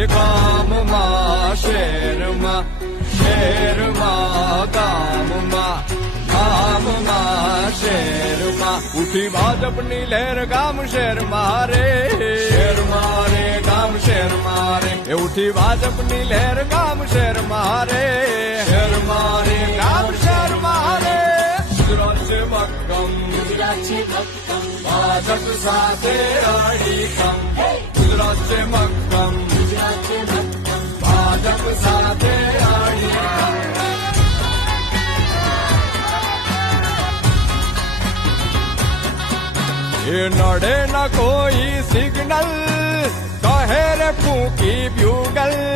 એ ગામમાં શહેરમાં શહેરમાં ગામમાં ગામમાં શહેરમાં ઉઠી ભાજપની લહેર ગામ શહેરમાં રે શહેરમાં રે ગામ શહેરમાં રે એ ઉઠી ભાજપની લહેર ગામ શહેરમાં રે શહેરમાં રે ગામ શહેરમાં રે ગુજરાત છે મક્કમ ગુજરાત છે મક્કમ ભાજપ સાથે અડીખમ ગુજરાત છે મક્કમ ગુજરાત છે મક્કમ ભાજપ સાથે અડીખમ એ નડે ન કોઈ સિગ્નલ કહે રે ફૂંકી બ્યુગલ